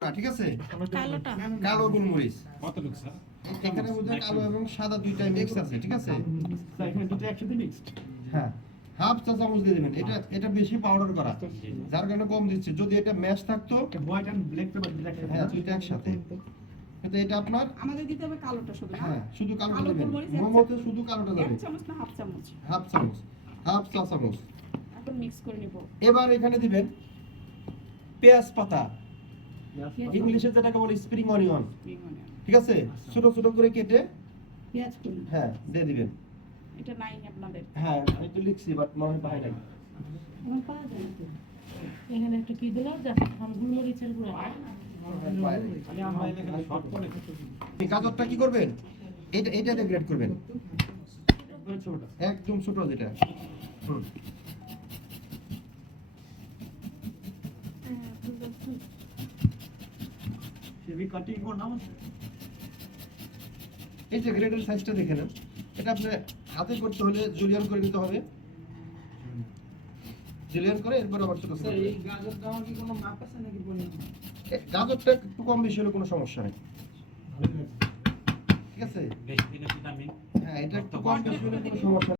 ঠিক আছে, কালোটা কালো গোলমরিচ কত লোক স্যার? এখানে বোধহয় কালো এবং সাদা দুইটাই মিক্স আছে। ঠিক আছে, স্যার এখানে দুটো একসাথে মিক্সড। হ্যাঁ হাফ চা চামচ দিয়ে দেবেন। এটা বেশি পাউডার করা, যার কারণে কম দিচ্ছে। যদি এটা ম্যাশ থাকতো, হোয়াইট এন্ড ব্ল্যাক পেপার হ্যাঁ দুইটা একসাথে, কিন্তু এটা আপনার আমাদের দিতে হবে কালোটা শুধু না? হ্যাঁ শুধু কালোটা কালো দেবেন। গোলমরিচ মোমোতে শুধু কালোটা এক দেবেন, চামচ না হাফ চামচ? হাফ চামচ, হাফ চা চামচ। এখন মিক্স করে নিব। এবার এখানে দিবেন পেঁয়াজ পাতা, ইংলিশে যেটাকে বলে স্প্রিং অনিয়ন। ঠিক আছে, ছোট ছোট করে কেটে পেঁয়াজ কুচি হ্যাঁ দিয়ে দিবেন। এটা নাই আপনাদের? হ্যাঁ আমি তো লিখছি, বাট মনে হয় পাই নাই। আমার পাওয়া যায় না তো। এখানে একটা কি দিল যা গোলমরিচের গুঁড়ো খালি আমরা এখানে শর্ট করে এই গাজরটা কি করবেন, এটাতে গ্রেড করবেন, একবারে ছোট। একদম ছোট যেটা। হুম। সেভি কাটিং কোন নাম আছে? এই যে গ্রেডের সাইজটা দেখে নেন। এটা আপনি হাতে করতে হলে জুলিয়ান করে নিতে হবে, জুলিয়ান করে এরপর আবার ছোট ছোট করে। এই গাজরটা আমার কি কোনো মাপ আছে নাকি বলি? গাজরটা একটু কম বেশি হলে কোনো সমস্যা নেই। ঠিক আছে, বেশি দিনে ভিটামিন হ্যাঁ এটা একটু কম বেশি হলে কোনো সমস্যা নেই।